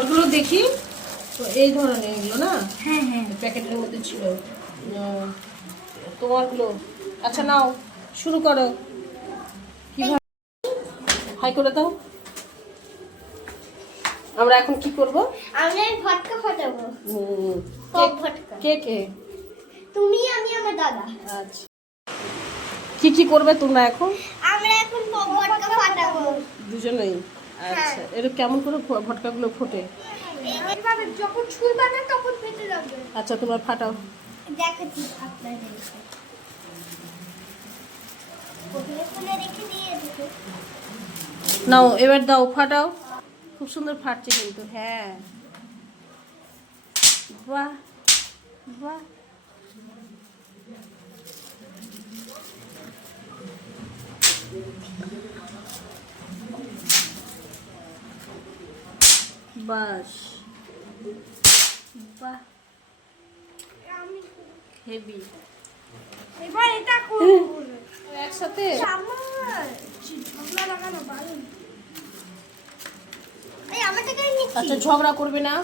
ওগুলো দেখি তো এই ধরনের এগুলো না। হ্যাঁ হ্যাঁ প্যাকেটের মধ্যে ছিল তোমারগুলো। আচ্ছা নাও শুরু করো। কিভাবে হাই করে দাও। আমরা এখন কি করব? আমরা ভটকা ফাটাবো। পপ ভটকা। কে কে? তুমি, আমি, আমার দাদা। আচ্ছা কি কি করবে তোমরা এখন? আমরা এখন পপ ভটকা ফাটাবো দুজনেই? আচ্ছা এটা কেমন করে ভটকাগুলো ফোটে? এইভাবে যখন ছুলবে না তখন ফেটে যাবে। আচ্ছা তোমরা ফাটাও। দেখাচ্ছি আপনাদেরকে। ওখানে খুলে রেখে দিয়ে দিতে। নাও এবার দাও ফাটাও। খুব সুন্দর ফাটছে কিন্তু। হ্যাঁ বাহ বাহ। বাস বাহ হেভি। এবার এটা করব একসাথে আমার ঝগড়া লাগানো বারণ। এই আমারটা কেন নিচ্ছি? আচ্ছা ঝগড়া করবে না,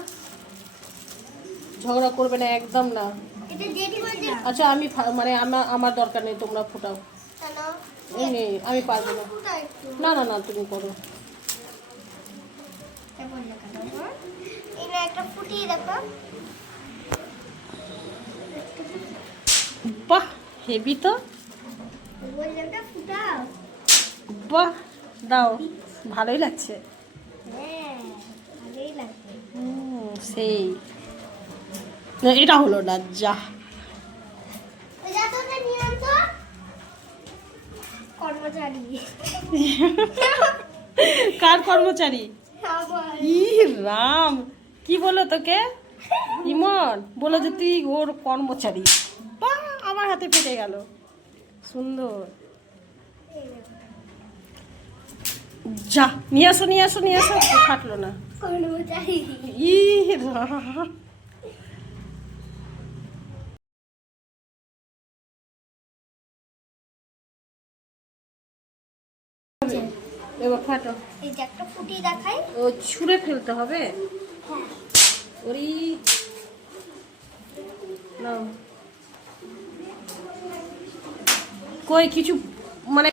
ঝগড়া করবে না একদম না। এটা জেঠি বলছে আচ্ছা আমি মানে আমার দরকার নেই, তোমরা ফোটাও। কেন? এমনি আমি পারবো না। ফুটা একটু। না না না তুমি করো। কেমন লাগানো? এই না একটা ফুটিয়ে দেখো। বাহ হেভি তো। বললাম না ফুটাও। বাহ দাও, ভালোই লাগছে। হ্যাঁ ভালোই লাগবে। সেই না, এটা হলো না যা। ওই যাতে ওটা নিয়ে আনতো কর্মচারী। কার কর্মচারী? আবার ই রাম, কি বলো তোকে? ইমন বলো যে তুই ওর কর্মচারী। বাহ আমার হাতে ফেটে গেল। সুন্দর। যা নিয়ে আসো নিয়ে আসো নিয়ে আসো। ফাটলো না। কর্মচারী। ই রাম। এবার ফাটো। এই যে একটা ফুটি দেখাই। ও ছুঁড়ে ফেলতে হবে। হ্যাঁ ওরি নাও। কই কিছু মানে